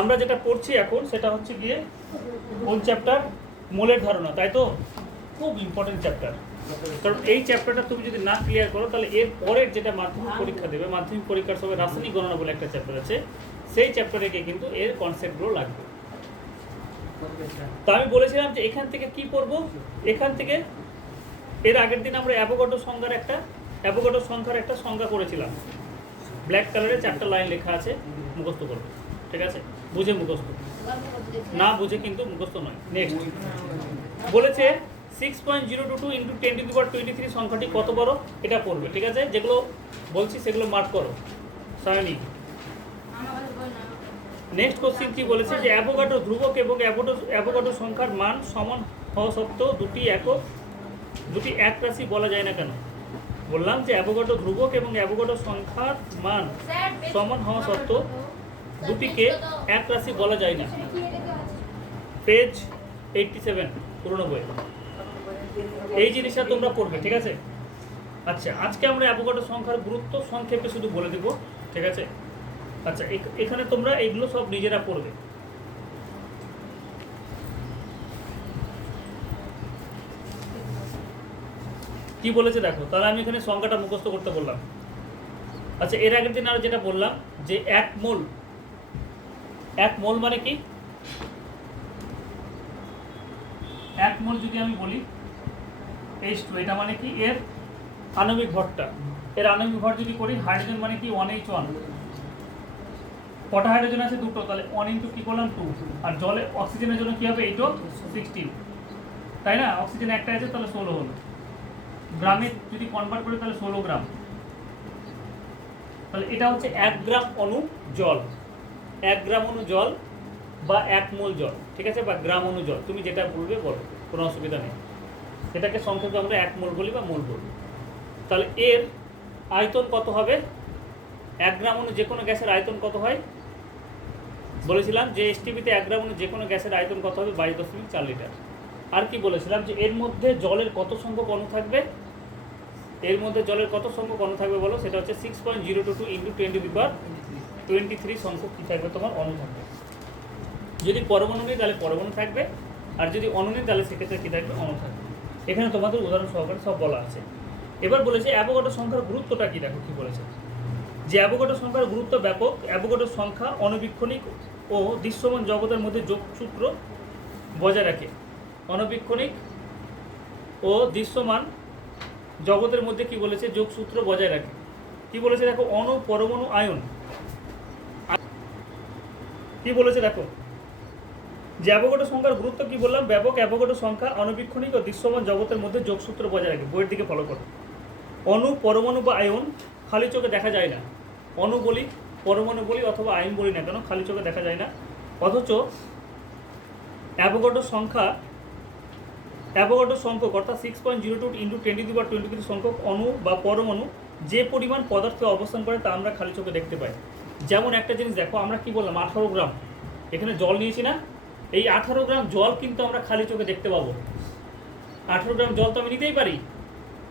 আমরা যেটা পড়ছি এখন সেটা হচ্ছে গিয়ে কোন চ্যাপ্টার? মোলের ধারণা, তাই তো? খুব ইম্পর্টেন্ট চ্যাপ্টার, কারণ এই চ্যাপ্টারটা তুমি যদি না ক্লিয়ার করো তাহলে এর পরের যেটা মাধ্যমিক পরীক্ষা দেবে, মাধ্যমিক পরীক্ষার সময় রাসায়নিক গণনা বলে একটা চ্যাপ্টার আছে, সেই চ্যাপ্টারে গিয়ে কিন্তু এর কনসেপ্টগুলো লাগবে। তো আমি বলেছিলাম যে এখান থেকে কি পড়বো, এখান থেকে এর আগের দিন আমরা অ্যাভোগাড্রো সংখ্যার একটা সংজ্ঞা করেছিলাম, ব্ল্যাক কালারে 4টা লাইন লেখা আছে, মুখস্থ করবে, ঠিক আছে? বুঝে মুখস্থ, না বুঝে কিন্তু মুখস্থ নয়। নেক্সট বলেছে 6.022 ইন্টু 10⁻23 সংখ্যাটি কত বড়, এটা পড়বে, ঠিক আছে? যেগুলো বলছি সেগুলো মার্ক করো সায়নী। নেক্সট কোশ্চিন কি বলেছে যে অ্যাভোগাড্রো ধ্রুবক এবং অ্যাভোগাড্রো সংখ্যার মান সমান হওয়া সত্ত্বেও দুটি এক রাশি বলা যায় না কেন? বললাম যে অ্যাভোগাড্রো ধ্রুবক এবং অ্যাভোগাড্রো সংখ্যার মান সমান হওয়া সত্ত্বেও দুটিকে এক রাশি বলা যায় না। পেজ 87 পুরনো বই, এই জিনিসটা তোমরা পড়বে, ঠিক আছে? আচ্ছা, আজকে আমরা অ্যাভোগাড্রো সংখ্যার গুরুত্ব সংক্ষেপে শুধু বলে দেবো, ঠিক আছে? আচ্ছা, এখানে তোমরা এইগুলো সব নিজেরা পড়বে। কি বলেছে দেখো, তাহলে আমি এখানে সংখ্যাটা মুখস্থ করতে বললাম। আচ্ছা, এর আগের দিন আর যেটা বললাম যে এক মোল মানে কি? এক মোল যদি আমি বলি H2, এটা মানে কি? এর আণবিক ভরটা। এর আণবিক ভর যদি করি, হাইড্রোজেন মানে কি? 1H1। কটা হাইড্রোজেন আছে? দুটো, তাহলে 1 ইন্টু কি করলাম 2। আর জলে অক্সিজেনের জন্য কি হবে? 16, তাই না? অক্সিজেন একটা আছে, তাহলে 16 হলো। গ্রামে যদি কনভার্ট করি তাহলে 16 গ্রাম। তাহলে এটা হচ্ছে 1 গ্রাম অণু জল, 1 গ্রাম অণু জল বা 1 মোল জল, ঠিক আছে? বা গ্রাম অণু জল, তুমি যেটা বলবে বলো, কোনো অসুবিধা নেই। সেটাকে সংক্ষেপে আমরা 1 মোল বলি বা মোল বলি। তাহলে এর আয়তন কত হবে? 1 গ্রাম অণু যে কোনো গ্যাসের আয়তন কত হয়? বলেছিলাম যে এসটিপিতে 1 গ্রাম অণু যে কোনো গ্যাসের আয়তন কত হবে? 22.4 লিটার। আর কি বলেছিলাম যে এর মধ্যে জলের কত সংখ্যক অণু থাকবে? এর মধ্যে জলের কত সংখ্যক অণু থাকবে বলো? সেটা হচ্ছে 6.022 ইন্টু 10⁻23 সংখ্যক কী থাকবে? তোমার অণু থাকবে। যদি পরমাণু নেই তাহলে পরমাণু থাকবে, আর যদি অণু নেই তাহলে সেক্ষেত্রে কী থাকবে? অণু থাকবে। এখানে তোমাদের উদাহরণ সহকারে সব বলা আছে। এবার বলেছে অ্যাভোগাড্রো সংখ্যার গুরুত্বটা কী, দেখো কী বলেছে যে অ্যাভোগাড্রো সংখ্যার গুরুত্ব ব্যাপক। অ্যাভোগাড্রো সংখ্যা অণুবীক্ষণিক ও দৃশ্যমান জগতের মধ্যে যোগসূত্র বজায় রাখে। অণুবীক্ষণিক ও দৃশ্যমান জগতের মধ্যে কি বলেছে? যোগসূত্র বজায় রাখে। কি বলেছে দেখো, অণু, পরমাণু, আয়ন। কি বলেছে দেখো, যে অ্যাভোগাড্রো সংখ্যার গুরুত্ব কি বললাম? ব্যাপক। অ্যাভোগাড্রো সংখ্যা অণুবীক্ষণিক ও দৃশ্যমান জগতের মধ্যে যোগসূত্র বজায় রাখে। বইয়ের দিকে ফলো করো। অণু, পরমাণু বা আয়ন খালি চোখে দেখা যায় না। অণু বলি, পরমাণু বলি অথবা আয়ন বলি না কেন, খালি চোখে দেখা যায় না। অথচ অ্যাভোগাড্রো সংখ্যক অর্থাৎ 6.022 ইন্টু 10⁻23 সংখ্যক অণু বা পরমাণু যে পরিমাণ পদার্থে অবস্থান করে তা আমরা খালি চোখে দেখতে পাই। যেমন একটা জিনিস দেখো, আমরা কি বললাম? 18 গ্রাম এখানে জল নিয়েছি না? এই 18 গ্রাম জল কিন্তু আমরা খালি চোখে দেখতে পাবো। 18 গ্রাম জল তো আমি নিতেই পারি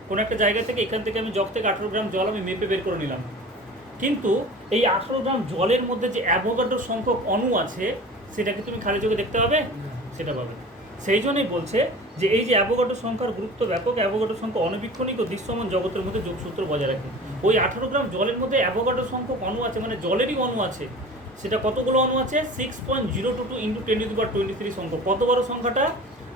কোনো একটা জায়গা থেকে, এখান থেকে আমি জগ থেকে 18 গ্রাম জল আমি মেপে বের করে নিলাম। কিন্তু এই 18 গ্রাম জলের মধ্যে যে অ্যাভোগাড্রো সংখ্যক অণু আছে সেটাকে তুমি খালি চোখে দেখতে পাবে? সেটা পাবে। সেই জন্যই বলছে যে এই যে অ্যাভোগাড্রো সংখ্যার গুরুত্ব ব্যাপক। অ্যাভোগাড্রো সংখ্যা অণুবীক্ষণিক ও দৃশ্যমান জগতের মধ্যে যোগসূত্র বজায় রাখে। ওই 18 গ্রাম জলের মধ্যে অ্যাভোগাড্রো সংখ্যক অণু আছে, মানে জলেরই অণু আছে। সেটা কতগুলো অণু আছে? 6.022 ইন্টু 10⁻23 সংখ্যক। কত বড় সংখ্যাটা?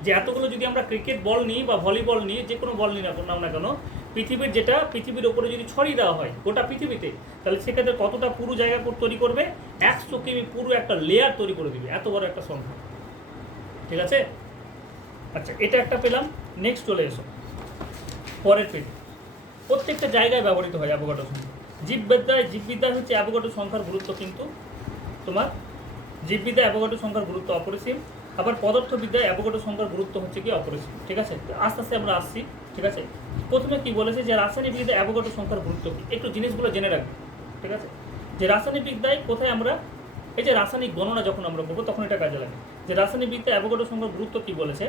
যে এতগুলো যদি আমরা ক্রিকেট বল নিই বা ভলিবল নিই, যে কোনো বল নিই না কেন, পৃথিবীর যেটা পৃথিবীর ওপরে যদি ছড়িয়ে দেওয়া হয় গোটা পৃথিবীতে, তাহলে সেক্ষেত্রে কতটা পুরো জায়গা তৈরি করবে? 100 কিমি পুরো একটা লেয়ার তৈরি করে দিবে, এত বড় একটা সংখ্যা, ঠিক আছে? আচ্ছা, এটা একটা পেলাম। নেক্সট চলে এসো পরের পেজ। প্রত্যেকটা জায়গায় ব্যবহৃত হয় অ্যাভোগাড্রো সংখ্যা। জীববিদ্যায় হচ্ছে অ্যাভোগাড্রো সংখ্যার গুরুত্ব কিন্তু তোমার জীববিদ্যায় অ্যাভোগাড্রো সংখ্যার গুরুত্ব অপরিসীম। আবার পদার্থবিদ্যায় অ্যাভোগাড্রো সংখ্যার গুরুত্ব হচ্ছে কি? অপরিসীম, ঠিক আছে? আস্তে আস্তে আমরা আসছি, ঠিক আছে? প্রথমে কি বলেছে যে রাসায়নিক বিদ্যায় অ্যাভোগাড্রো সংখ্যার গুরুত্ব কি, একটু জিনিসগুলো জেনে রাখবে, ঠিক আছে? যে রাসায়নিক বিদ্যায় কোথায় আমরা এই যে রাসায়নিক গণনা যখন আমরা করবো তখন এটা কাজে লাগে। যে রাসায়নিক বিদ্যায় অ্যাভোগাড্রো সংখ্যার গুরুত্ব কি বলেছে,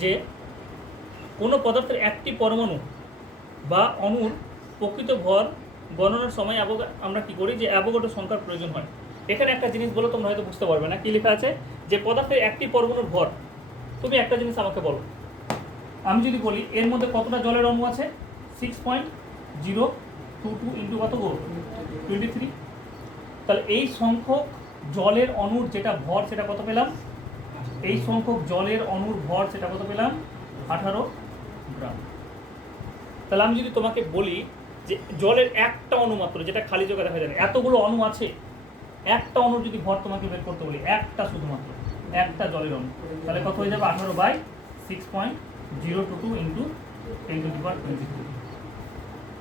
যে কোনো পদার্থের একটি পরমাণু বা অণুর প্রকৃত ভর গণনার সময় আমরা কি করি? যে অ্যাভোগাড্রো সংখ্যার প্রয়োজন হয়। এখানে একটা জিনিস বলো, তোমরা হয়তো বুঝতে পারবে না, কি লেখা আছে যে পদার্থের একটি পরমাণুর ভর। তুমি একটা জিনিস আমাকে বলো, আমি যদি বলি এর মধ্যে কতটা জলের অণু আছে, 6.022 ইন্টু কত গো 23, তাহলে এই সংখ্যক জলের অণুর যেটা ভর সেটা কত পেলাম, এই সংখ্যক জলের অণুর ভর সেটা কত পেলাম 18 গ্রাম। তাহলে আমি যদি তোমাকে বলি যে জলের একটা অণু মাত্র, যেটা খালি জায়গা দেখা যায় না, এতগুলো অণু আছে, একটা অণুর যদি ভর তোমাকে বের করতে বলি, একটা শুধুমাত্র একটা জলের অণু, তাহলে কত হয়ে যাবে 18/6.022 ইন্টু 10⁻23।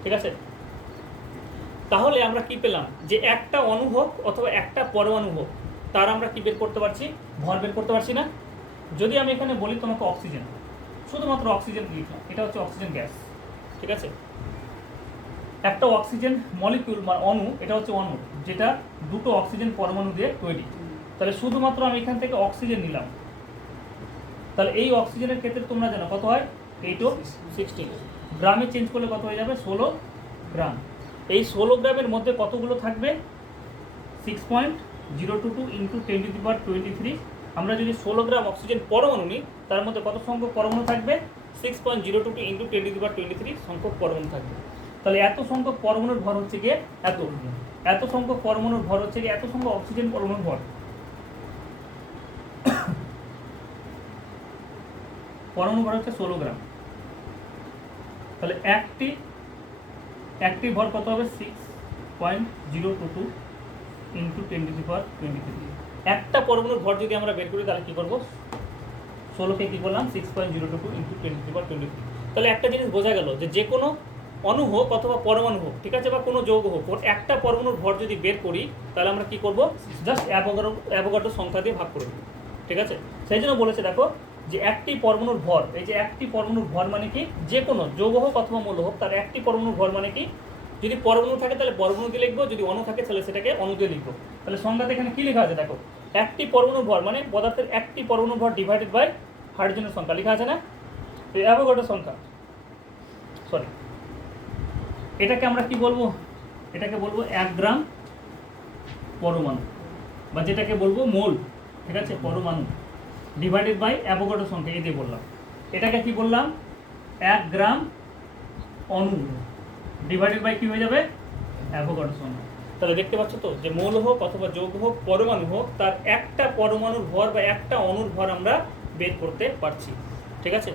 ঠিক আছে, তাহলে আমরা কি পেলাম যে একটা অণু হোক অথবা একটা পরমাণু হোক, তার আমরা কি বের করতে পারছি, ভর বের করতে পারছি না। যদি আমি এখানে বলি তোমাকে অক্সিজেন, শুধুমাত্র অক্সিজেন লিখলাম, এটা হচ্ছে অক্সিজেন গ্যাস। ঠিক আছে, একটা অক্সিজেন মলিকিউল বা অণু, এটা হচ্ছে অণু যেটা দুটো অক্সিজেন পরমাণু দিয়ে তৈরি। তাহলে শুধুমাত্র আমি এখান থেকে অক্সিজেন নিলাম, তাহলে এই অক্সিজেনের ক্ষেত্রে তোমরা জানো কত হয়, 8 ও 16 গ্রামে চেঞ্জ করলে কত হয়ে যাবে 16 গ্রাম। এই 16 গ্রামের মধ্যে কতগুলো থাকবে, 6.022 ইন্টু 10⁻23। আমরা যদি 16 গ্রাম অক্সিজেন পরমাণু নিই, তার মধ্যে কত সংখ্যক পরমাণু থাকবে, 6.022 ইন্টু 10⁻23 সংখ্যক পরমাণু থাকবে। তাহলে এত সংখ্যক পরমাণুর ভর হচ্ছে গিয়ে এত সংখ্যক পরমাণুর ভর হচ্ছে গিয়ে এত সংখ্যক অক্সিজেন পরমাণুর ভর। পরমাণু ভর হচ্ছে 16 গ্রাম। তাহলে একটি ভর কত হবে, 6.022 ইন্টু 10⁻23। একটা পরমাণুর ভর যদি আমরা বের করি তাহলে কি করবো, 16কে কি করলাম 6.022 ইন্টু 10⁻23। তাহলে একটা জিনিস বোঝা গেল যে কোনো অণু হোক অথবা পরমাণু হোক, ঠিক আছে, বা কোনো যৌগ হোক, ওর একটা পরমাণুর ভর যদি বের করি তাহলে আমরা কি করব, জাস্ট অ্যাভোগাড্রো সংখ্যা দিয়ে ভাগ করে দেব। ঠিক আছে, সেই জন্য বলেছে দেখো যে একটি পরমাণুর ভর, এই যে একটি পরমাণুর ভর মানে কি, যে কোনো যৌগ হোক অথবা মৌল হোক, তার একটি পরমাণুর ভর মানে কি, যদি পরমাণু থাকে তাহলে পরমাণু দিয়ে লিখবো, যদি অণু থাকে তাহলে সেটাকে অণু দিয়ে লিখবো। তাহলে সংখ্যাতে এখানে কি লেখা আছে দেখো, একটি পরমাণুর ভর মানে পদার্থের একটি পরমাণুর ভর ডিভাইডেড বাই হাইড্রোজেনের সংখ্যা লেখা আছে না, এই অ্যাভোগাড্রো সংখ্যা, সরি এটাকে আমরা কি বলবো, এটাকে বলবো 1 গ্রাম পরমাণু, বা যেটাকে বলবো মোল। ঠিক আছে, পরমাণু ডিভাইডেড বাই অ্যাভোগাড্রো সংখ্যা, এই দিয়ে বললাম। এটাকে কি বললাম, 1 গ্রাম অণু ডিভাইডেড বাই কি হয়ে যাবে, অ্যাভোগাড্রো সংখ্যা। তাহলে দেখতে পাচ্ছ তো যে মৌল হোক অথবা যৌগ হোক পরমাণু হোক, তার একটা পরমাণুর ভর বা একটা অণুর ভর আমরা বের করতে পারছি। ঠিক আছে,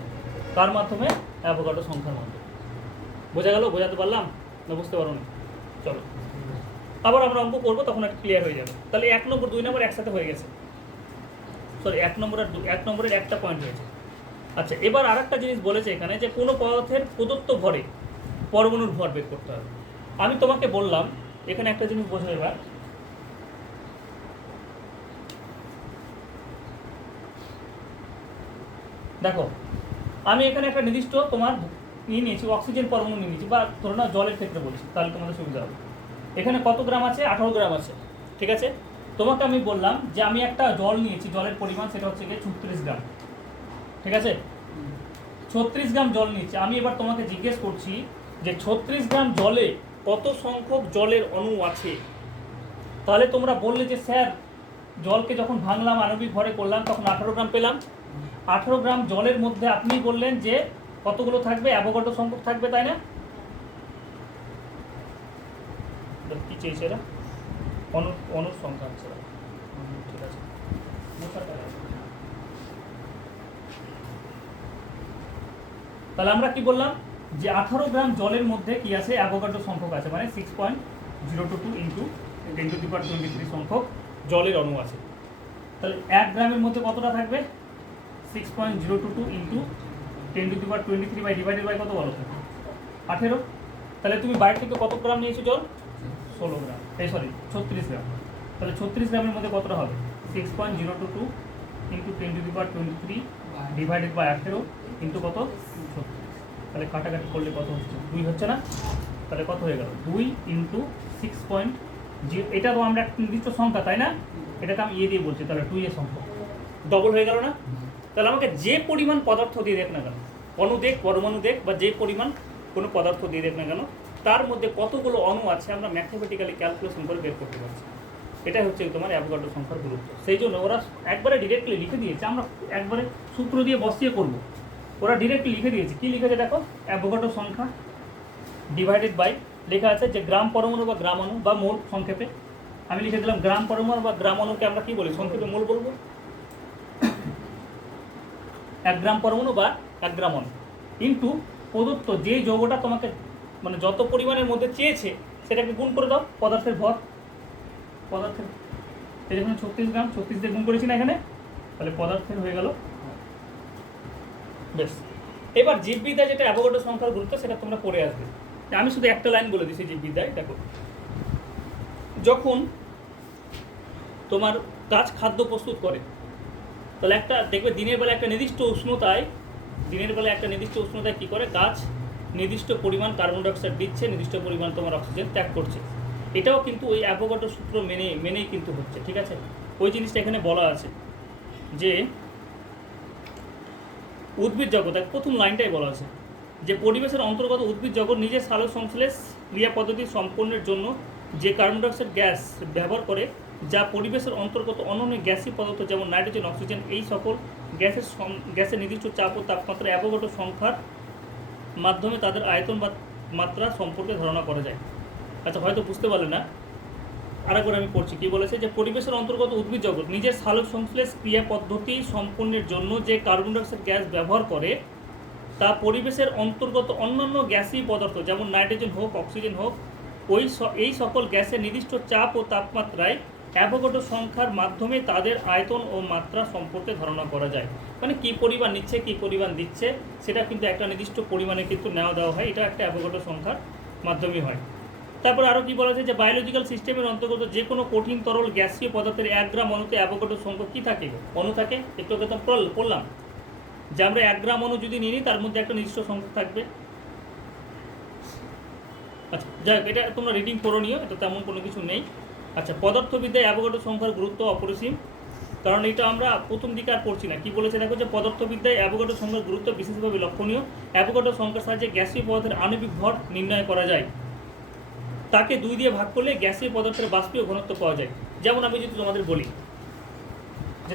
তার মাধ্যমে অ্যাভোগাড্রো সংখ্যার মাধ্যমে। বোঝা গেল, বোঝাতে পারলাম না, বুঝতে পারো না? চলো আবার আমরা অঙ্ক করবো, তখন একটা ক্লিয়ার হয়ে যাবে। তাহলে 1 নম্বর 2 নম্বর একসাথে হয়ে গেছে, সরি 1 নম্বরের একটা পয়েন্ট হয়েছে। আচ্ছা, এবার আর একটা জিনিস বলেছে এখানে যে কোনো পদার্থের প্রদত্ত ভরে পরমাণুর ভর বের করতে হবে। আমি তোমাকে বললাম এখানে একটা জিনিস বোঝো এবার, দেখো আমি এখানে একটা নির্দিষ্ট তোমার নিয়ে নিয়েছি, অক্সিজেন পরমাণু নিয়ে নিয়েছি, বা ধরো না জলের ক্ষেত্রে বলছি, তাহলে তোমাদের সুবিধা হবে। এখানে কত গ্রাম আছে, 18 গ্রাম আছে। ঠিক আছে, তোমাকে আমি বললাম যে আমি একটা জল নিয়েছি, জলের পরিমাণ সেটা হচ্ছে গিয়ে 36 গ্রাম। ঠিক আছে, 36 গ্রাম জল নিয়েছি। আমি এবার তোমাকে জিজ্ঞেস করছি যে 36 গ্রাম জলে কত সংখ্যক জলের অণু আছে। তাহলে তোমরা বললে যে স্যার জলকে যখন ভাঙলাম আণবিক ভরে করলাম তখন 18 গ্রাম পেলাম। 18 গ্রাম জলের মধ্যে আপনি বললেন যে কতগুলো থাকবে, অ্যাভোগাড্রো সংখ্যক থাকবে, তাই না? কি চেয়েছে এরা, অনুর সংখ্যা আছে। ঠিক আছে, তাহলে আমরা কি বললাম যে 18 গ্রাম জলের মধ্যে কি আছে, অ্যাভোগাড্রো সংখ্যক আছে, মানে 6.022 ইন্টু 10⁻23 সংখ্যক জলের অণু আছে। তাহলে 1 গ্রামের মধ্যে কতটা থাকবে, 6.022 ইন্টু 10⁻23 বাই ডিভাইডেড বাই কত বলো, 18। তাহলে তুমি বাইরে থেকে কত গ্রাম নিয়েছো জল, 16 গ্রাম, এই সরি 36 গ্রাম। তাহলে 36 গ্রামের মধ্যে কতটা হবে, 6.022 ইন্টু 10⁻23 ডিভাইডেড বাই 18 ইন্টু কত, 36। তাহলে কাটাকাটি করলে কত হচ্ছে, 2 হচ্ছে না? তাহলে কত হয়ে গেল, 2 ইন্টু 6.0, এটা তো আমরা একটা নির্দিষ্ট সংখ্যা, তাই না? এটাকে আমি দিয়ে বলছি, তাহলে 2 এর সংখ্যা ডবল হয়ে গেল না? তাহলে আমাকে যে পরিমাণ পদার্থ দিয়ে দেখ না কেন, অণু দেখ, পরমাণু দেখ, বা যে পরিমাণ কোনো পদার্থ দিয়ে দেখ না কেন, তার মধ্যে কতগুলো অণু আছে আমরা ম্যাথমেটিক্যালি ক্যালকুলেশন করে বের করতে পারছি। এটাই হচ্ছে তোমার অ্যাভোগাড্রো সংখ্যার গুরুত্ব। সেই জন্য ওরা একবারে ডিরেক্টলি লিখে দিয়েছে, আমরা একবারে সূত্র দিয়ে বসিয়ে করব। ওরা ডিরেক্টলি লিখে দিয়েছে, কী লিখেছে দেখো, অ্যাভোগাড্রো সংখ্যা ডিভাইডেড বাই, লেখা আছে যে গ্রাম পরমাণু বা গ্রাম অণু বা মোল, সংক্ষেপে আমি লিখে দিলাম গ্রাম পরমাণু বা গ্রাম অণুকে আমরা কী বলি, সংক্ষেপে মোল বলবো। 1 গ্রাম পরমাণু বা 1 গ্রাম অণু ইন্টু প্রদত্ত যে যৌগটা তোমাকে মানে যত পরিমাণের মধ্যে চেয়েছে সেটাকে গুণ করে দাও পদার্থের ভর। পদার্থের এই যখন 36 গ্রাম, 36 দিয়ে গুণ করেছি না এখানে, তাহলে পদার্থের হয়ে গেল। বেশ, এবার জীববিদ্যায় যেটা অ্যাভোগাড্রো সংখ্যার গুরুত্ব সেটা তোমরা পড়ে আসবে। আমি শুধু একটা লাইন বলে দিচ্ছি জীববিদ্যায়। দেখো, যখন তোমার গাছ খাদ্য প্রস্তুত করে, তাহলে একটা দেখবে দিনের বেলা একটা নির্দিষ্ট উষ্ণতায় কী করে, গাছ নির্দিষ্ট পরিমাণ কার্বন ডাইঅক্সাইড দিচ্ছে, নির্দিষ্ট পরিমাণ তোমার অক্সিজেন ত্যাগ করছে। এটাও কিন্তু ওই অ্যাভোগাড্রো সূত্র মেনেই কিন্তু হচ্ছে, ঠিক আছে। ওই জিনিসটা এখানে বলা আছে যে উদ্ভিদ জগৎ, প্রথম লাইনটাই বলা আছে যে পরিবেশের অন্তর্গত উদ্ভিদ জগৎ নিজের সালোক সংশ্লেষ ক্রিয়া পদ্ধতি সম্পন্নের জন্য যে কার্বন ডাইঅক্সাইড গ্যাস ব্যবহার করে, যা পরিবেশের অন্তর্গত অন্যান্য গ্যাসীয় পদার্থ যেমন নাইট্রোজেন, অক্সিজেন, এই সকল গ্যাসের নির্দিষ্ট চাপ ও তাপমাত্রা অ্যাভোগাড্রো সংখ্যার মাধ্যমে তাদের আয়তন বা মাত্রা সম্পর্কে ধারণা করা যায়। আচ্ছা, হয়তো বুঝতে পারলে না, আরেকবার আমি পড়ছি। কী বলেছে, যে পরিবেশের অন্তর্গত উদ্ভিদ জগৎ নিজের সালোক সংশ্লেষ ক্রিয়া পদ্ধতি সম্পন্নের জন্য যে কার্বন ডাইঅক্সাইড গ্যাস ব্যবহার করে, তা পরিবেশের অন্তর্গত অন্যান্য গ্যাসীয় পদার্থ যেমন নাইট্রোজেন হোক, অক্সিজেন হোক, এই সকল গ্যাসের নির্দিষ্ট চাপ ও তাপমাত্রায় অ্যাভোগাড্রো সংখ্যার মাধ্যমে তাদের আয়তন ও মাত্রা সম্পর্কে ধারণা করা যায়। মানে কী পরিমাণ নিচ্ছে, কী পরিমাণ দিচ্ছে, সেটা কিন্তু একটা নির্দিষ্ট পরিমাণে কিন্তু দেওয়া হয়। এটা একটা অ্যাভোগাড্রো সংখ্যার মাধ্যমে হয়। তারপর আরও কী বলা যায়, যে বায়োলজিক্যাল সিস্টেমের অন্তর্গত যে কোনো কঠিন তরল গ্যাসীয় পদার্থের 1 গ্রাম অণুতে অ্যাভোগাড্রো সংখ্যা কী থাকে, অণু থাকে। একটু আগে তো বললাম যে আমরা 1 গ্রাম অণু যদি নিই, তার মধ্যে একটা নির্দিষ্ট সংখ্যা থাকবে। আচ্ছা, যাই হোক, এটা তোমরা রিডিং করে নিও, এটা তেমন কোনো কিছু নেই। আচ্ছা, পদার্থবিদ্যায় অ্যাভোগাড্রো সংখ্যার গুরুত্ব অপরিসীম, কারণ এটা আমরা প্রথম দিকে আর পড়ছি না। কী বলেছে দেখো, যে পদার্থবিদ্যায় অ্যাভোগাড্রো সংখ্যার গুরুত্ব বিশেষভাবে লক্ষণীয়। অ্যাভোগাড্রো সংখ্যার সাহায্যে গ্যাসীয় পদার্থের আণবিক ভর নির্ণয় করা যায়। তাকে 2 দিয়ে ভাগ করলে গ্যাসীয় পদার্থের বাষ্পীয় ঘনত্ব পাওয়া যায়। যেমন আমি যদি তোমাদের বলি যে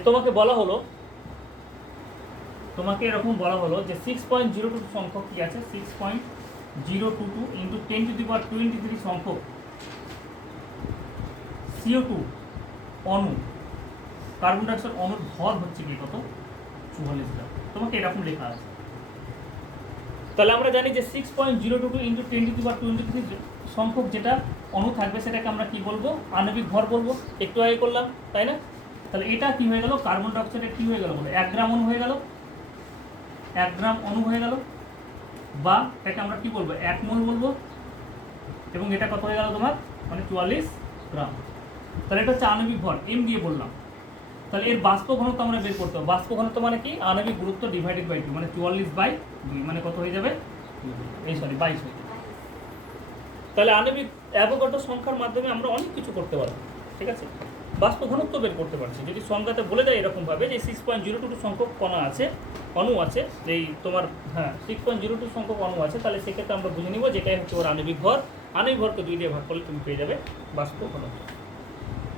তোমাকে এরকম বলা হলো যে 6.02 সংখ্যক কী আছে, 6.022 ইন্টু 10⁻23 সংখ্যক CO2 অণু, কার্বন ডাইঅক্সাইড অণুর ভর হচ্ছে কি কত, 44 গ্রাম। তোমাকে এরকম লেখা আছে। তাহলে আমরা জানি যে 6.022 ইন্টু 10⁻23 সংখ্যক যেটা অণু থাকবে সেটাকে আমরা কি বলবো, আণবিক ভর বলবো। একটু আগে করলাম, তাই না? তাহলে এটা কি হয়ে গেল, কার্বন ডাইঅক্সাইডের কী হয়ে গেল বলে 1 গ্রাম অণু হয়ে গেল, 1 গ্রাম অণু হয়ে গেল, বা এটাকে আমরা কি বলবো, 1 মোল বলবো। এবং এটা কত হয়ে গেল তোমার, মানে 44 গ্রাম। তাহলে এটা হচ্ছে আণবিক ভর, এম দিয়ে বললাম। তাহলে এর বাষ্প ঘনত্ব আমরা বের করতে হবে। বাষ্প ঘনত্ব মানে কি, আণবিক গুরুত্ব ডিভাইডেড বাই 2, মানে 44/2, মানে কত হয়ে যাবে, 22 হয়ে যাবে। তাহলে আণবিক অ্যাভোগাড্রো সংখ্যার মাধ্যমে আমরা অনেক কিছু করতে পারবো, ঠিক আছে। বাষ্প ঘনত্ব বের করতে পারছি যদি সংখ্যাতে বলে দেয় এরকমভাবে যে 6.02 সংখ্যক অণু আছে, এই তোমার 6.02 সংখ্যক অণু আছে, তাহলে সেক্ষেত্রে আমরা বুঝে নিব যেটাই হচ্ছে ওর আণবিক ভর। আণবিক ভরকে 2 দিয়ে ভাগ করলে তুমি পেয়ে যাবে বাষ্প ঘনত্ব।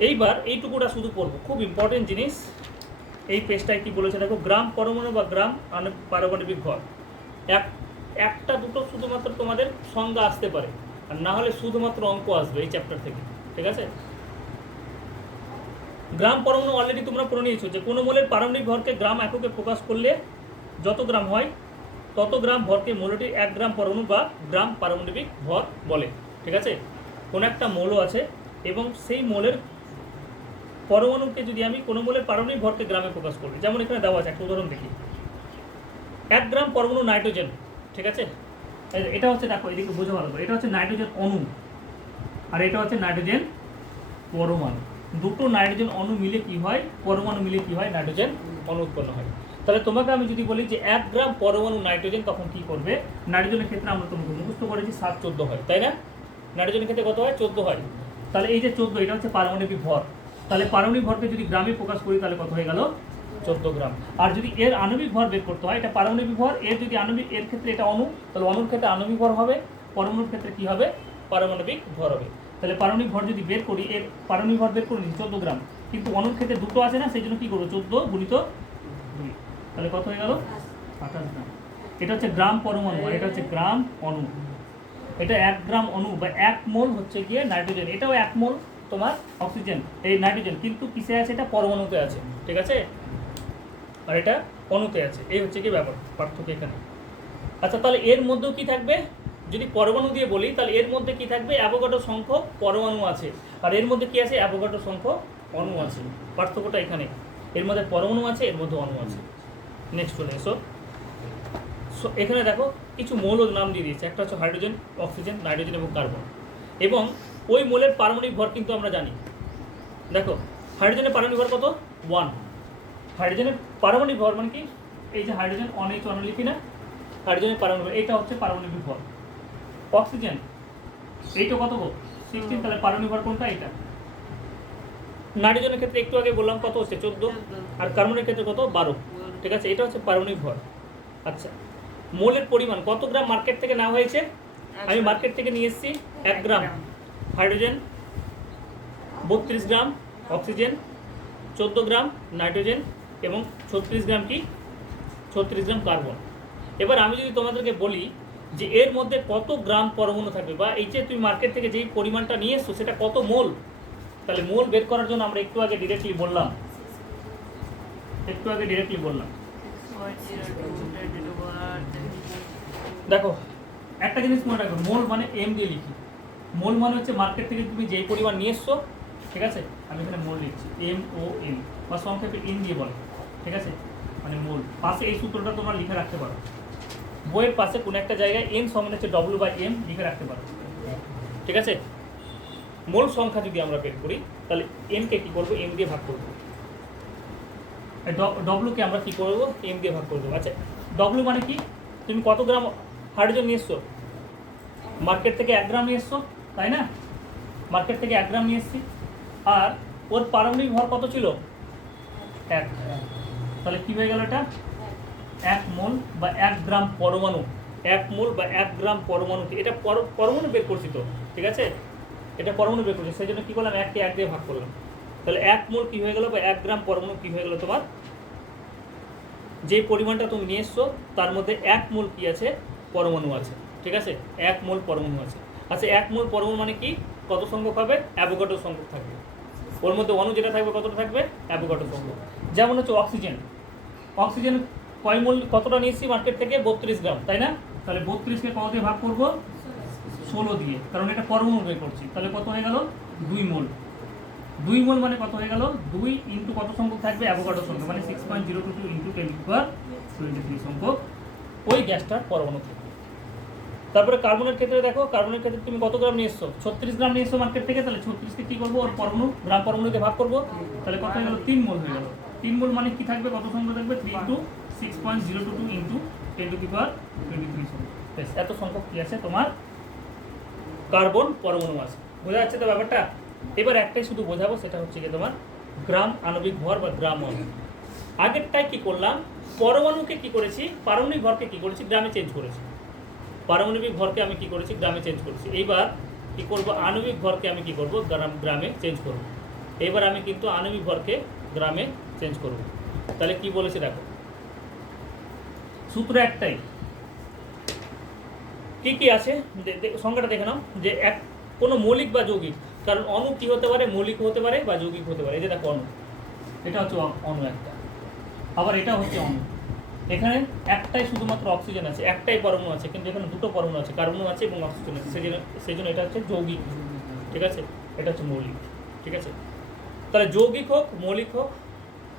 এইবার এইটুকুটা শুধু পড়বো, খুব ইম্পর্টেন্ট জিনিস। এই পেজটায় কি বলেছে দেখো, গ্রাম পরমাণু বা গ্রাম পারমাণবিক ভর। একটা দুটো শুধুমাত্র তোমাদের সংজ্ঞা আসতে পারে, আর না হলে শুধুমাত্র অঙ্ক আসবে এই চ্যাপ্টার থেকে, ঠিক আছে। গ্রাম পরমাণু অলরেডি তোমরা পড়ে নিয়েছো যে কোনো মোলের পারমাণবিক ভরকে গ্রাম এককে প্রকাশ করলে যত গ্রাম হয় তত গ্রাম ভরকে মোলটির 1 গ্রাম পরমাণু বা গ্রাম পারমাণবিক ভর বলে, ঠিক আছে। কোনো একটা মৌল আছে এবং সেই মৌলের পরমাণুকে যদি আমি কোনো মোলের পারমাণবিক ভরকে গ্রামে প্রকাশ করি, যেমন এখানে দেওয়া আছে, একটা উদাহরণ দেখি। 1 গ্রাম পরমাণু নাইট্রোজেন, ঠিক আছে। এটা হচ্ছে, দেখো এদিকে বোঝা ভালো করে, এটা হচ্ছে নাইট্রোজেন অণু আর এটা হচ্ছে নাইট্রোজেন পরমাণু। দুটো নাইট্রোজেন অণু মিলে কি হয়, পরমাণু মিলে কি হয়, নাইট্রোজেন অণু উৎপন্ন হয়। তাহলে তোমাকে আমি যদি বলি যে 1 গ্রাম পরমাণু নাইট্রোজেন, তখন কি করবে, নাইট্রোজেনের ক্ষেত্রে আমরা তোমাকে মুখস্থ করেছি 7-14 হয়, তাই না। নাইট্রোজেনের ক্ষেত্রে কত হয়, 14 হয়। তাহলে এই যে 14, এটা হচ্ছে পারমাণবিক ভর। তাহলে পারমাণবিক ভরকে যদি গ্রামে প্রকাশ করি তাহলে কত হয়ে গেল, 14 গ্রাম। আর যদি এর আণবিক ভর বের করতে হয়, এটা পারমাণবিক ভর, এর যদি আণবিক, এর ক্ষেত্রে এটা অণু, তাহলে অণুর ক্ষেত্রে আণবিক ভর হবে, পরমাণুর ক্ষেত্রে কি হবে, পারমাণবিক ভর হবে। তাহলে পারমাণবিক ভর যদি বের করি, এর পারমাণবিক ভর বের করে নিচ্ছি 14 গ্রাম, কিন্তু অনুর ক্ষেত্রে দুটো আছে না, সেই জন্য কী করবো 14 গুণিত 2, তাহলে কত হয়ে গেল 28 গ্রাম। এটা হচ্ছে গ্রাম পরমাণু আর এটা হচ্ছে গ্রাম অণু। এটা 1 গ্রাম অণু বা 1 মোল হচ্ছে গিয়ে নাইট্রোজেন, এটাও 1 মোল তোমার অক্সিজেন, এই নাইট্রোজেন, কিন্তু কিসে আছে, এটা পরমাণুতে আছে, ঠিক আছে, আর এটা অণুতে আছে। এই হচ্ছে কি ব্যাপার, পার্থক্য এখানে। আচ্ছা, তাহলে এর মধ্যেও কি থাকবে, যদি পরমাণু দিয়ে বলি তাহলে এর মধ্যে কি থাকবে, অ্যাভোগাড্রো সংখ্যক পরমাণু আছে, আর এর মধ্যে কি আছে, অ্যাভোগাড্রো সংখ্যক অণু আছে। পার্থক্যটা এখানে, এর মধ্যে পরমাণু আছে, এর মধ্যে অণু আছে। নেক্সট চলে এসো। এখানে দেখো কিছু মৌল নাম দিয়ে দিয়েছে, একটা হচ্ছে হাইড্রোজেন, অক্সিজেন, নাইট্রোজেন এবং কার্বন, এবং ওই মৌলের পারমাণবিক ভর কিন্তু আমরা জানি। দেখো হাইড্রোজেনের পারমাণবিক ভর কত, 1। হাইড্রোজেনের পারমাণবিক ভর মানে কি, এই যে হাইড্রোজেন OH লিখি না, হাইড্রোজেনের পারমাণবিক ভর, এইটা হচ্ছে পারমাণবিক ভর। অক্সিজেন এইটা কত গো, 16, তাহলে পারমাণবিক ভর কোনটা, এটা। নাইট্রোজেনের ক্ষেত্রে একটু আগে বললাম কত হচ্ছে 14, আর কার্বনের ক্ষেত্রে কত 12, ঠিক আছে, এটা হচ্ছে পারমাণবিক ভর। আচ্ছা, মোলের পরিমাণ কত গ্রাম মার্কেট থেকে নেওয়া হয়েছে, আমি মার্কেট থেকে নিয়ে এসেছি 1 গ্রাম হাইড্রোজেন, 32 গ্রাম অক্সিজেন, 14 গ্রাম নাইট্রোজেন এবং 36 গ্রাম কি, 36 গ্রাম কার্বন। এবার আমি যদি তোমাদেরকে বলি যে এর মধ্যে কত গ্রাম পরমাণু থাকবে, বা এই যে তুমি মার্কেট থেকে যেই পরিমাণটা নিয়ে এসছো সেটা কত মোল, তাহলে মোল বের করার জন্য আমরা একটু আগে ডিরেক্টলি বললাম, দেখো একটা জিনিস মনে রাখো, মোল মানে এম দিয়ে লিখি। মোল মানে হচ্ছে মার্কেট থেকে তুমি যেই পরিমাণ নিয়ে এসছো, ঠিক আছে, আমি এখানে মোল লিখছি MOL, বা সংক্ষেপে এম দিয়ে বলে, ঠিক আছে, মানে মোল। পাশে এই সূত্রটা তোমরা লিখে রাখতে পারো, বইয়ের পাশে কোনো একটা জায়গায় এন সমান হচ্ছে W/M লিখে রাখতে পারো, ঠিক আছে। মোল সংখ্যা যদি আমরা বের করি তাহলে এমকে কী করবো, এম দিয়ে ভাগ করবো, ডব্লুকে আমরা কী করবো, এম দিয়ে ভাগ করে দেবো। আচ্ছা, ডব্লু মানে কি, তুমি কত গ্রাম হাইড্রোজেন নিয়ে এসছো, মার্কেট থেকে 1 গ্রাম নিয়ে এসছো, তাই না, মার্কেট থেকে 1 গ্রাম নিয়ে এসছি, আর ওর পারমাণবিক ভর কত ছিল 1, তাহলে কী হয়ে গেল, এটা 1 মোল বা 1 গ্রাম পরমাণু, 1 মোল বা 1 গ্রাম পরমাণু, এটা পরমাণু বের করছি তো, ঠিক আছে, এটা পরমাণু বের করছি, সেই জন্য কী করলাম, 1কে 1 দিয়ে ভাগ করলাম, তাহলে 1 মোল কী হয়ে গেল, বা 1 গ্রাম পরমাণু কী হয়ে গেল, তোমার যে পরিমাণটা তুমি নিয়ে এসছো তার মধ্যে 1 মোল কী আছে, পরমাণু আছে, ঠিক আছে, 1 মোল পরমাণু আছে। আচ্ছা, 1 মোল পরমাণু মানে কি, কত সংখ্যক হবে, অ্যাভোগাড্রো সংখ্যক থাকবে, ওর মধ্যে অণু যেটা থাকবে কতটা থাকবে, অ্যাভোগাড্রো সংখ্যক। যেমন হচ্ছে অক্সিজেন, অক্সিজেন কয় মোল, কতটা নিয়েছি মার্কেট থেকে, 32 গ্রাম, তাই না, তাহলে 32কে কত দিয়ে ভাগ করবো, 16 দিয়ে, কারণ এটা পরমাণু বের করছি, তাহলে কত হয়ে গেল 2 মোল। 2 মোল মানে কত হয়ে গেল, 2 ইন্টু কত সংখ্যক থাকবে, অ্যাভোগাড্রো সংখ্যা, মানে 6.022 ইন্টু 10⁻23 সংখ্যক ওই গ্যাসটার পরমাণু থাকবে। তারপরে কার্বনের ক্ষেত্রে দেখো, কার্বনের ক্ষেত্রে তুমি কত গ্রাম নিয়ে এসছো, 36 গ্রাম নিয়ে এসছো মার্কেট থেকে, তাহলে 36কে কী করবো, ওর পরমাণু গ্রাম পরমাণুতে ভাগ করবো, তাহলে কত হয়ে গেল 3 মোল হয়ে গেল। 3 মোল মানে কি থাকবে, কত সংখ্যা থাকবে, 3 ইন্টু 6.022 ইন্টু 10⁻23 সংখ্যক, বেশ এত সংখ্যক কী আছে তোমার কার্বন পরমাণু আছে। বোঝা যাচ্ছে তো ব্যাপারটা। এবার একটাই শুধু বোঝাবো, সেটা হচ্ছে কি তোমার গ্রাম আণবিক ভর বা গ্রাম অণু। আগেরটাই কি করলাম, পরমাণুকে কি করেছি, পারমাণবিক ভরকে কি করেছি, গ্রামে চেঞ্জ করেছি, পারমাণবিক ভরকে আমি কি করেছি, গ্রামে চেঞ্জ করেছি। এইবার কি করব, আণবিক ভরকে আমি কি করব, গ্রামে চেঞ্জ করব। এইবার আমি কিন্তু আণবিক ভরকে গ্রামে চেঞ্জ করব। তাহলে কি বলেছে দেখো, সূত্র একটাই, কি কি আছে সংখ্যাটা দেখে নাও, যে কোনো মৌলিক বা যৌগিক, কারণ অণু কি হতে পারে, মৌলিক হতে পারে বা যৌগিক হতে পারে। এই যে দেখো অণু, এটা হচ্ছে অণু একটা, আবার এটা হচ্ছে অণু। এখানে একটাই শুধুমাত্র অক্সিজেন আছে, একটাই পরমাণু আছে, কিন্তু এখানে দুটো পরমাণু আছে, কার্বন আছে এবং অক্সিজেন আছে, সেই জন্য এটা হচ্ছে যৌগিক, ঠিক আছে, এটা হচ্ছে মৌলিক, ঠিক আছে। তাহলে যৌগিক হোক মৌলিক হোক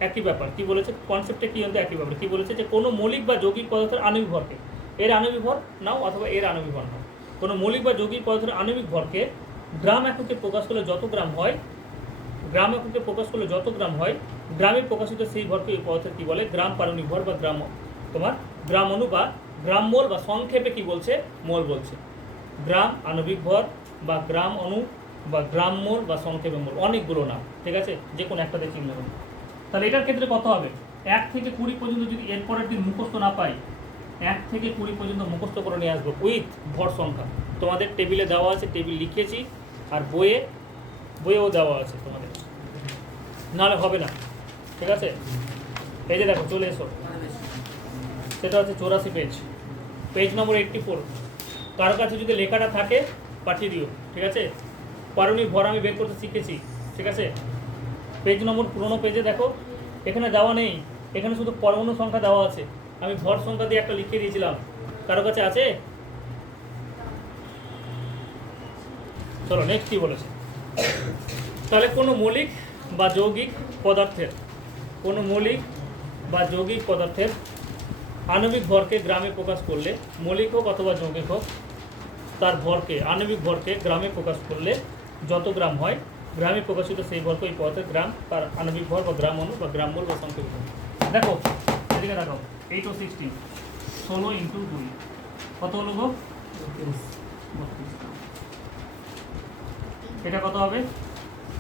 একই ব্যাপার, কি বলেছে কনসেপ্টে, কি হতে একই ব্যাপার, কি বলেছে যে কোনো মৌলিক বা যৌগিক পদার্থের আণবিক ভরকে, এর আণবিক ভর নাও অথবা এর আণবিক ভর নাও, কোনো মৌলিক বা যৌগিক পদার্থের আণবিক ভরকে গ্রাম এককে প্রকাশ করলে যত গ্রাম হয়, গ্রাম এককে প্রকাশ করলে যত গ্রাম হয়, গ্রামে প্রকাশিত সেই ভরকে এই পদার্থের কী বলে, গ্রাম পারমাণবিক ভর বা গ্রাম তোমার গ্রাম অণু বা গ্রাম মোল, বা সংক্ষেপে কি বলছে, মোল বলছে। গ্রাম আণবিক ভর বা গ্রাম অণু বা গ্রাম মোল বা সংক্ষেপে মোল, অনেকগুলো নাম, ঠিক আছে, যে কোনো একটাতে চিহ্ন হবে। তাহলে এটার ক্ষেত্রে কত হবে, 1 থেকে 20 পর্যন্ত যদি এর পরের দিন মুখস্থ না পাই, 1 থেকে 20 পর্যন্ত মুখস্থ করে নিয়ে আসবো উইথ ভর সংখ্যা। তোমাদের টেবিলে দেওয়া আছে, টেবিল লিখেছি, আর বইয়েও দেওয়া আছে তোমাদের, নাহলে হবে না। ঠিক আছে, এই যে দেখো চলে এসো, সেটা হচ্ছে 84 পেজ, পেজ নম্বর 84। কারো কাছে যদি লেখাটা থাকে পাঠিয়ে দিও। ঠিক আছে, পারণিক ভর আমি বের করতে শিখেছি। ঠিক আছে, পেজ নম্বর পুরোনো পেজে দেখো, এখানে দেওয়া নেই, এখানে শুধু পরমাণু সংখ্যা দেওয়া আছে। আমি ভর সংখ্যা দিয়ে একটা লিখে দিয়েছিলাম, কারো কাছে আছে? চলো নেক্সট কি বলেছে, তাহলে কোনো মৌলিক বা যৌগিক পদার্থের আণবিক ভরকে গ্রামে প্রকাশ করলে, মৌলিক হোক অথবা যৌগিক হোক, তার ভরকে আণবিক ভরকে গ্রামে প্রকাশ করলে যত গ্রাম হয়, গ্রামে প্রকাশিত সেই ভরকে ওই পদার্থের গ্রাম, তার আণবিক ভর বা গ্রাম অণু বা গ্রাম মোল বা সংক্ষেপ। দেখো এদিকে দেখো, 8 ও 16, 16 ইন্টু 2 কত হলো গো? 32। এটা কত হবে?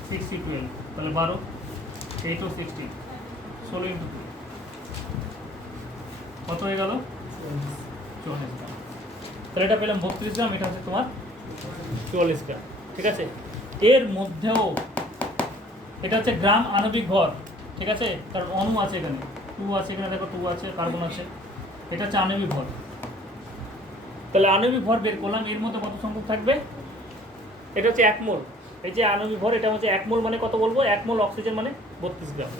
60 12, তাহলে 12, 8 ও 16, 16 ইন্টু 2 কত হয়ে গেল? 44 গ্রাম। তাহলে এটা পেলাম 32 গ্রাম, এটা হচ্ছে তোমার 44 গ্রাম। ঠিক আছে, এর মধ্যেও এটা হচ্ছে গ্রাম আণবিক ভর। ঠিক আছে, কারণ অণু আছে এখানে, 2 আছে এখানে, দেখো 2 আছে, কার্বন আছে, এটা হচ্ছে আণবিক ভর। তাহলে আণবিক ভর বের করলাম, এর মধ্যে কত সংখ্যক থাকবে? এটা হচ্ছে 1 মোল। এই যে আণবিক ভর, এটা হচ্ছে 1 মোল মানে কত বলবো? 1 মোল অক্সিজেন মানে 32 গ্রাম,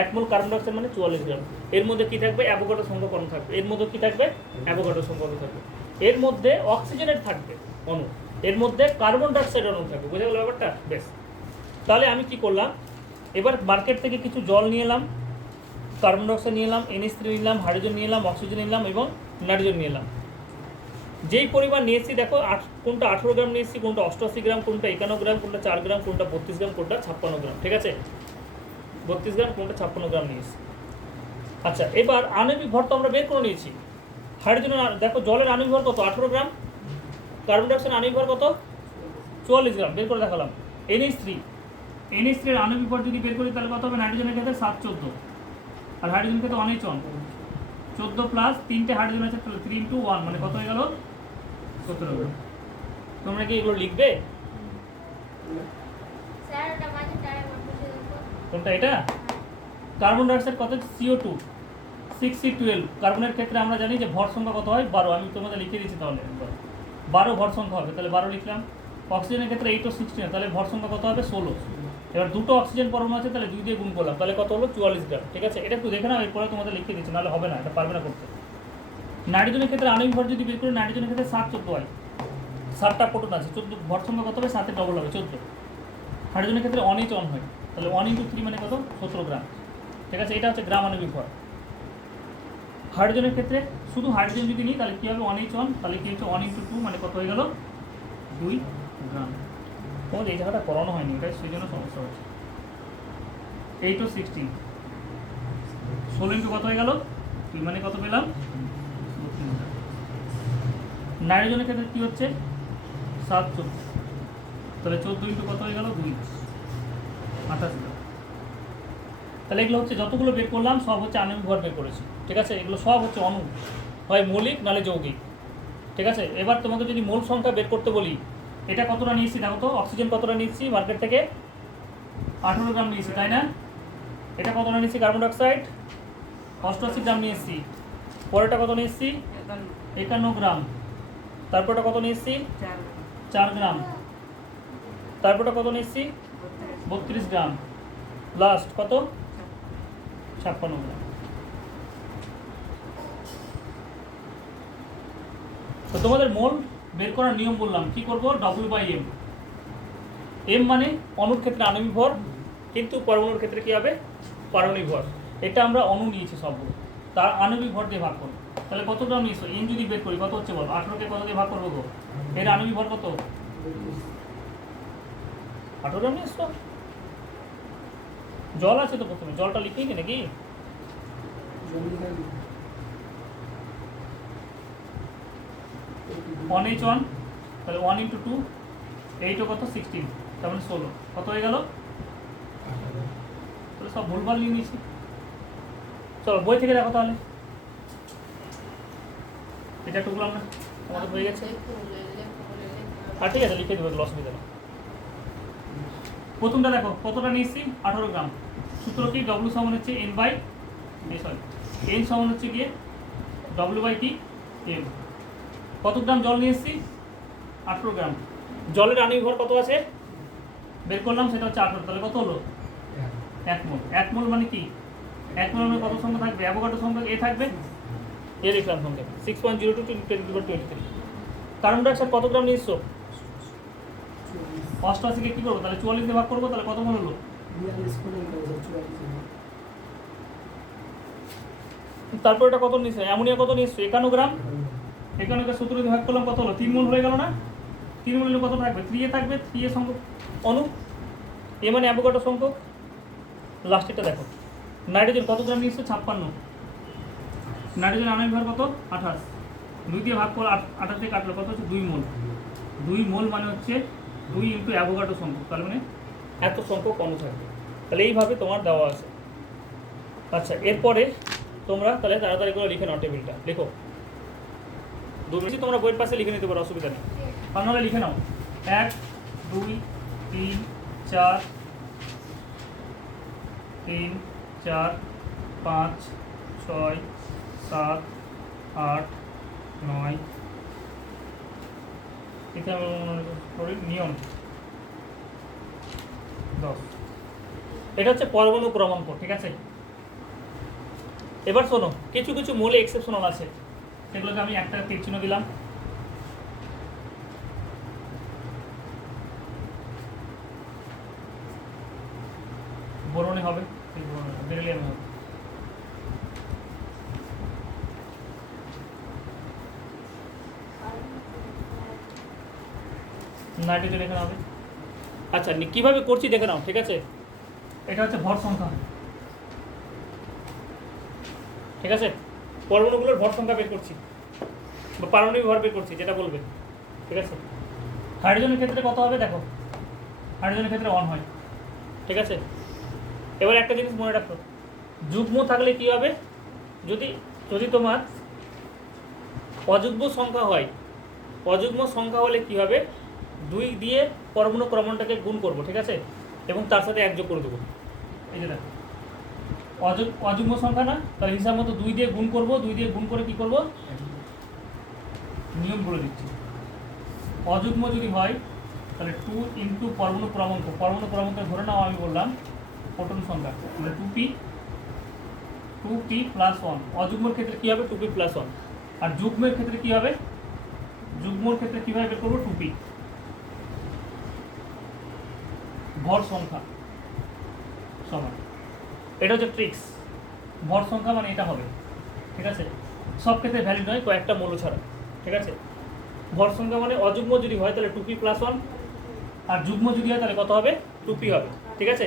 1 মোল কার্বন ডাইঅক্সাইড মানে 44 গ্রাম। এর মধ্যে কি থাকবে? অ্যাভোগাড্রো সংখ্যক অণু থাকবে। এর মধ্যে কি থাকবে? অ্যাভোগাড্রো সংখ্যক অণু থাকবে। এর মধ্যে অক্সিজেনের থাকবে অণু, এর মধ্যে কার্বন ডাইঅক্সাইড অণু থাকবে। বুঝে গেল ব্যাপারটা? বেশ, তাহলে আমি কি করলাম, এবার মার্কেট থেকে কিছু জল নিয়ে এলাম, কার্বন ডাইঅক্সাইড নিয়ে এলাম, NH3 নিলাম, হাইড্রোজেন নিয়ে এলাম, অক্সিজেন নিলাম এবং নাইট্রোজেন নিয়ে এলাম। যেই পরিমাণ নিয়েছি দেখো, কোনটা 18 গ্রাম নিয়েছি, কোনটা 88 গ্রাম, কোনটা 51 গ্রাম, কোনটা 4 গ্রাম, কোনটা 32 গ্রাম, কোনটা 56 গ্রাম। ঠিক আছে, 32 গ্রাম, কোনটা 56 গ্রাম নিয়েছি। আচ্ছা, এবার আণবিক ভর তো আমরা বের করে নিয়েছি। হাইড্রোজেনের দেখো, জলের আণবিক ভর কত? 18 গ্রাম। কার্বন ডাইঅক্সাইড আণবিক ভর কত? 44 গ্রাম, বের করে দেখালাম। NH3 এর আণবিক ভর যদি বের করি তাহলে কত হবে? নাইট্রোজেনের ক্ষেত্রে 7 14, আর হাইড্রোজেনের ক্ষেত্রে অনেক 14 প্লাস 3টে হাইড্রোজেন আছে, তাহলে 3 × 1 মানে কত হয়ে গেল? 17 গ্রাম। তোমরা কি এগুলো লিখবে? কোনটা এটা? কার্বন ডাইঅক্সাইড কত? CO2 6C12। কার্বনের ক্ষেত্রে আমরা জানি যে ভর সংখ্যা কত হয়? 12। আমি তোমাদের লিখে দিয়েছি, তাহলে 12 ভর সংখ্যা হবে, তাহলে 12 লিখলাম। অক্সিজেনের ক্ষেত্রে 8 ও 16, তাহলে ভর সংখ্যা কত হবে? 16। এবার দুটো অক্সিজেন পরমাণু আছে, তাহলে 2 দিয়ে গুণ করলাম, তাহলে কত হলো? 44 গ্রাম। ঠিক আছে, এটা একটু দেখে নাও, এরপরে তোমাদের লিখে দিচ্ছি, নাহলে হবে না, এটা পারবে না করতে। নাইট্রোজেনের ক্ষেত্রে আণবিক ভর যদি বের করি, নাইট্রোজেনের ক্ষেত্রে 7 14 হয়, 7টা প্রোটন আছে, 14 ভর সংখ্যা কত হবে? 7 এর ডবল হবে, 14। হাইড্রোজেনের ক্ষেত্রে অনেক হয়, তাহলে 1 × 3 মানে কত? 17 গ্রাম। ঠিক আছে, এটা হচ্ছে গ্রাম আণবিক ভর। হাইড্রোজেনের ক্ষেত্রে শুধু হাইড্রোজেন যদি নিই তাহলে কী হবে? 1H1, তাহলে কি হচ্ছে? 1 × 2 মানে কত হয়ে গেল? 2 গ্রাম। তোমাদের এই জায়গাটা করানো হয়নি, এটা সেই জন্য সমস্যা হচ্ছে। 8 ও 16, 16 ইন্টু কত হয়ে গেল? 2 মানে কত পেলাম? 32 গ্রাম। নাইট্রোজেনের ক্ষেত্রে কী হচ্ছে? 7 14, তাহলে 14 ইন্টু কত হয়ে গেল? 2, 28 গ্রাম। তাহলে এগুলো হচ্ছে যতগুলো বের করলাম সব হচ্ছে আণবিক ভর বের করেছি। ঠিক আছে, এগুলো সব হচ্ছে অণু, হয় মৌলিক নাহলে যৌগিক। ঠিক আছে, এবার তোমাকে যদি মোল সংখ্যা বের করতে বলি, এটা কতটা নিয়েছি দেখো তো? অক্সিজেন কতটা নিয়েছি মার্কেট থেকে? 18 গ্রাম নিয়েছি, তাই না? এটা কতটা নিয়েছি? কার্বন ডাইঅক্সাইড 88 গ্রাম নিয়েছি। পরেরটা কত নিয়েছি? 51 গ্রাম। তারপরটা কত নিয়েছি? 4 গ্রাম। তারপরটা কত নিয়েছি? 32 গ্রাম। লাস্ট কত? 56 গ্রাম। তো তোমাদের মোল বের করার নিয়ম বললাম, কি করব? W/M। M মানে অণুর ক্ষেত্রে আণবিক ভর, কিন্তু পরমাণুর ক্ষেত্রে কি হবে? পারমাণবিক ভর। এটা আমরা অণু নিয়েছি সবগুলো, তার আণবিক ভর দিয়ে ভাগ করব। তাহলে কত গ্রাম নিয়েছো? N যদি বের করি কত হচ্ছে বল? 18কে কত দিয়ে ভাগ করবো গো? এর আণবিক ভর কত? 18 গ্রাম নিয়েছো। জল আছে তো, প্রথমে জলটা লিখেই কি নাকি? ওয়ান এইচ ওয়ান, তাহলে 1 × 2, 8 ও কত? 16, তার মানে 16। কত হয়ে গেল? তাহলে সব ভুলভাল নিয়ে নিয়েছি। চলো বই থেকে দেখো তাহলে, এটা টুকলাম না, আমাদের হয়ে গেছে। আর ঠিক আছে, লিখে দেবো, অসুবিধা নেই। প্রথমটা দেখো কতটা নিয়েছি, 18 গ্রাম। সূত্র কি, ডব্লিউ সমান হচ্ছে এন বাই এন সমান হচ্ছে গিয়ে ডব্লিউ বাই কি এম। কত গ্রাম জল নিয়ে এসেছি, 18 গ্রাম। জলের আণবিক ভর কত আছে বের করলাম, সেটা হচ্ছে 18। তাহলে কত হলো, 1 মোল। 1 মোল মানে কি, 1 মোল মানে কত সংখ্যা থাকবে, অ্যাভোগাড্রো সংখ্যা এ থাকবে, এ লিখলাম সংখ্যা 6.02 × 10⁻23। কার্বন ডাইঅক্সাইড কত গ্রাম নিয়ে এসছো, 88 কে কি করবো তাহলে 44 দিয়ে ভাগ করবো, তাহলে কত মোল হলো। তারপর এটা কত নিয়েছে, অ্যামোনিয়া কত নিয়েছো, 51 গ্রাম। 51 কে 17 দিয়ে ভাগ করলাম, কত হলো, 3 মোল হয়ে গেল না। 3 মোল কত থাকবে, 3 এ থাকবে, 3 এ সংখ্যক অণু, এ মানে অ্যাভোগাড্রো সংখ্যক। লাস্টেরটা দেখো, নাইট্রোজেন কত গ্রাম নিয়েছো, 56। নাইট্রোজেন আণবিক ভর কত, 28। 2 দিয়ে ভাগ করে 28 দিয়ে কাটলো, কত হচ্ছে 2 মোল। 2 মোল মানে হচ্ছে 2 ইন্টু অ্যাভোগাড্রো সংখ্যক, তার মানে এত সংখ্যক অণু থাকবে। তাহলে এইভাবে তোমার দেওয়া আছে। আচ্ছা, এরপরে তোমরা তাহলে তাড়াতাড়ি করে লিখে নাও, টেবিলটা লেখো। 2 মিনিট তোমরা বইয়ের পাশে লিখে নিতে পারো, অসুবিধা নেই। আপনারা লিখে নাও, 1 2 3 4 3 4 5 6 7 8 9। এতে আমি করি নিয়ম 10। এটা হচ্ছে পরমাণু ক্রমাঙ্ক, ঠিক আছে। এবার শোনো, কিছু কিছু মৌলে এক্সেপশনাল আছে, সেগুলোকে আমি একটা তীর চিহ্ন দিলাম। বোরনে হবে, বেরিলিয়াম হবে। নাইট্রোজেন এখানে হবে। আচ্ছা, কিভাবে করছি দেখে নাও, ঠিক আছে। এটা হচ্ছে ভর সংখ্যা, ঠিক আছে। পরমাণুগুলোর ভর সংখ্যা বের করছি, বা পারমাণবিক ভর বের করছি, যেটা বলবে, ঠিক আছে। হাইড্রোজেনের ক্ষেত্রে কত হবে দেখো, হাইড্রোজেনের ক্ষেত্রে 1 হয়, ঠিক আছে। এবার একটা জিনিস মনে রাখো, যুগ্ম থাকলে কি হবে, যদি যদি তোমার অযুগ্ম সংখ্যা হয়, অযুগ্ম সংখ্যা হলে কি হবে, 2 দিয়ে পরমাণু ক্রমণটাকে গুণ করব, ঠিক আছে, এবং তার সাথে 1 যোগ করে দেবো। এই যে দেখো, অযুগ্ম সংখ্যা না, তাহলে হিসাব মতো 2 দিয়ে গুণ করব, 2 দিয়ে গুণ করে কি করব, নিয়ম বলে দিচ্ছি। অযুগ্ম যদি হয় তাহলে 2 ইন্টু পরমাণু ক্রমাঙ্ক, পরমাণু ক্রমাঙ্ক ধরে নাও আমি বললাম প্রোটন সংখ্যা, মানে 2p প্লাস 1। অযুগ্মর ক্ষেত্রে কী হবে, 2p প্লাস 1। আর যুগ্মের ক্ষেত্রে কী হবে, যুগ্মর ক্ষেত্রে কীভাবে বের করবো, 2p। ভর সংখ্যা সমান, এটা হচ্ছে ট্রিক্স। ভর সংখ্যা মানে এটা হবে, ঠিক আছে। সব ক্ষেত্রে ভ্যালিড নয়, কয়েকটা মৌল ছাড়া, ঠিক আছে। ভর সংখ্যা মানে অযুগ্ম যদি হয় তাহলে 2p প্লাস 1, আর যুগ্ম যদি হয় তাহলে কত হবে, 2p হবে, ঠিক আছে।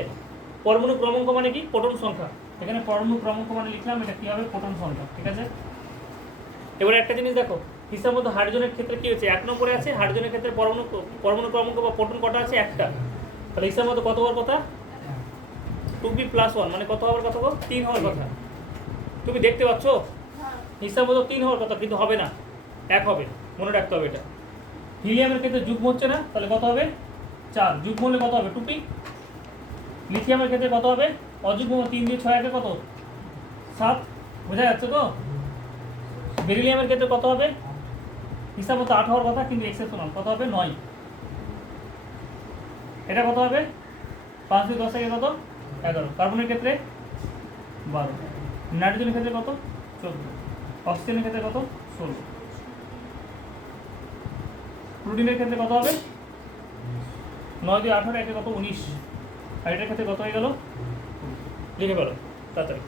পরমাণু ক্রমাঙ্ক মানে কি, প্রোটন সংখ্যা। এখানে পরমাণু ক্রমাঙ্ক মানে লিখলাম, এটা কী হবে, প্রোটন সংখ্যা, ঠিক আছে। এবারে একটা জিনিস দেখো, হিসাব মতো হাইড্রোজেনের ক্ষেত্রে কী হচ্ছে, 1 নম্বরে আছে। হাইড্রোজেনের ক্ষেত্রে পরমাণু ক্রমাঙ্ক বা প্রোটন কটা আছে, 1টা। তাহলে হিসাব মতো কত হওয়ার কথা, 2p প্লাস 1 মানে কত হওয়ার কথা, 3 হওয়ার কথা। তুমি দেখতে পাচ্ছ, হিসাব মতো 3 হওয়ার কথা, কিন্তু হবে না, 1 হবে, মনে রাখতে হবে এটা। হিলিয়ামের ক্ষেত্রে যুগ্ম হচ্ছে না, তাহলে কত হবে, 4। যুগ্ম হলে কত হবে, 2p। লিথিয়ামের ক্ষেত্রে কত হবে, অযুগ্ম, 3 দিয়ে 6 একে কত, 7। বোঝা যাচ্ছে তো। বেরিলিয়ামের ক্ষেত্রে কত হবে, হিসাব মতো 8 হওয়ার কথা, কিন্তু এক্সেপশনাল, কত হবে, 9। এটা কত হবে, 5 দিয়ে 10 একে কত, 11। কার্বনের ক্ষেত্রে 12। নাইট্রোজেনের ক্ষেত্রে কত, 14। অক্সিজেনের ক্ষেত্রে কত, 16। প্রোটিনের ক্ষেত্রে কত হবে, 9 দিয়ে 18 একে কত, 19। আর এটার ক্ষেত্রে কত হয়ে গেল, লিখে ফেলো তাড়াতাড়ি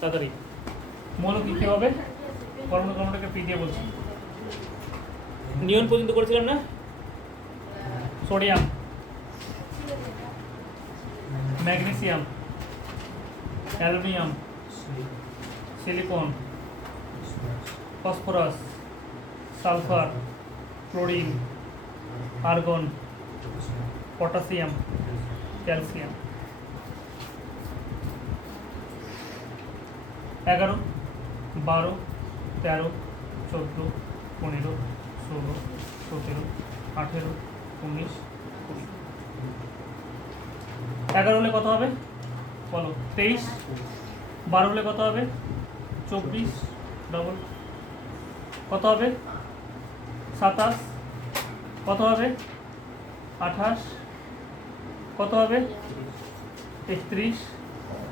তাড়াতাড়ি। মৌল কী হবে, পরমাণু ক্রমটাকে পি দিয়ে বলছি। নিয়ন পর্যন্ত করেছিলাম না, sodium, magnesium, aluminium, silicon, phosphorus, sulphur, chlorine, argon, potassium, calcium. 11, 12, 13, 14, 15, 16, 17, 18, 19 20 11 হলে কত হবে বলো 23, 12 হলে কত হবে 24 ডবল, কত হবে 27, কত হবে 28, কত হবে 31,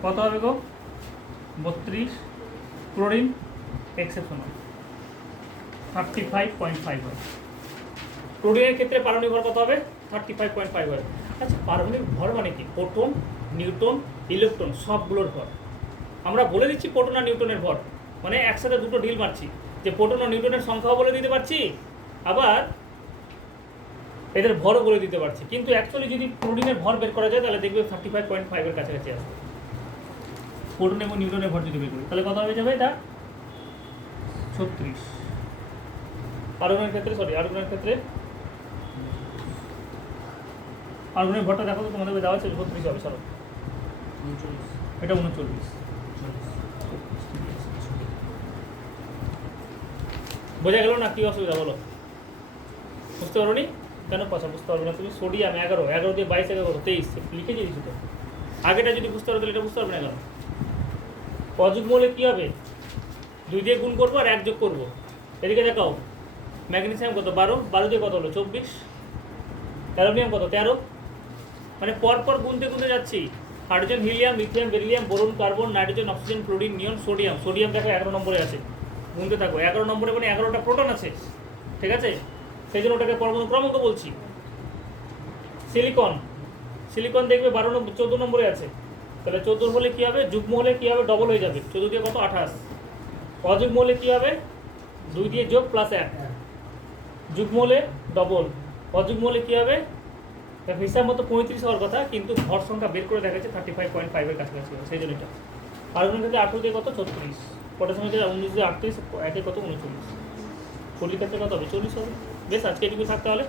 কত হবে গো 32, ক্লোরিন এক্সেপশনাল 35.5 হয়। ক্লোরিনের ক্ষেত্রে পারমাণবিক ভর কত হবে 35.5 হয়। আচ্ছা পারমাণবিক ভর মানে কি? প্রোটন, নিউট্রন, ইলেকট্রন সবগুলোর ভর। আমরা বলে দিচ্ছি প্রোটন আর নিউট্রনের ভর, মানে একসাথে দুটো ঢিল মারছি, যে প্রোটন ও নিউট্রনের সংখ্যাও বলে দিতে পারছি, আবার এদের ভরও বলে দিতে পারছি। কিন্তু অ্যাকচুয়ালি যদি ক্লোরিনের ভর বের করা যায় তাহলে দেখবে 35.5 এর কাছাকাছি আসবে। প্রোটন এবং নিউট্রনের ভর যদি বের করি তাহলে কত হয়ে যাবে এটা 36। আর্গনের ক্ষেত্রে আর্গনের ক্ষেত্রে আর্গনের ভরটা দেখো তো তোমাদের দেওয়া আছে 36 হবে, চলো এটা 39। বোঝা গেল না? কি অসুবিধা বলো? বুঝতে পারো নি কেন? পাশা বুঝতে পারবে না তুমি? সোডিয়াম 11 দিয়ে 22 11 23 লিখে দিয়েছি তো। আগেটা যদি বুঝতে পারো তাহলে এটা বুঝতে পারবে না কেন? অযুগ্ম হলে কী হবে? 2 দিয়ে গুণ করবো আর 1 যোগ করবো। এদিকে দেখাও, ম্যাগনেসিয়াম কত 12 দিয়ে কত হলো 24, অ্যালুমিনিয়াম কত 13, মানে পরপর গুনতে গুনতে যাচ্ছি। Hydrogen, helium, lithium, beryllium, boron, carbon, nitrogen, oxygen, chlorine, neon, sodium দেখো 11 নম্বরে আছে, গুনতে থাকো। 11 নম্বরে মানে 11টা প্রোটন আছে, ঠিক আছে? সেই জন্য ওটাকে পরমাণু ক্রমাঙ্ক বলছি। সিলিকন দেখবে 14 নম্বরে আছে, তাহলে 14 হলে কী হবে? যুগ্ম হলে কী হবে? ডবল হয়ে যাবে। 14 দিয়ে কত 28। অযুগ্ম হলে কী হবে? 2 দিয়ে যোগ প্লাস 1, যুগ্ম হলে ডবল, অযুগ্ম হলে কী হবে? হিসাব মতো 35 হওয়ার কথা, কিন্তু ভর সংখ্যা বের করে দেখা যাচ্ছে 35.5 এর কাছাকাছি, সেই জন্য এটা। আর্গনের ক্ষেত্রে 18 দিয়ে কত 36, পটাশিয়ামের ক্ষেত্রে 19 দিয়ে 38, 1 কত 39, পলির ক্ষেত্রে কত হবে 40 হবে। বেশ, আজকে এটুকু থাকতে হলে।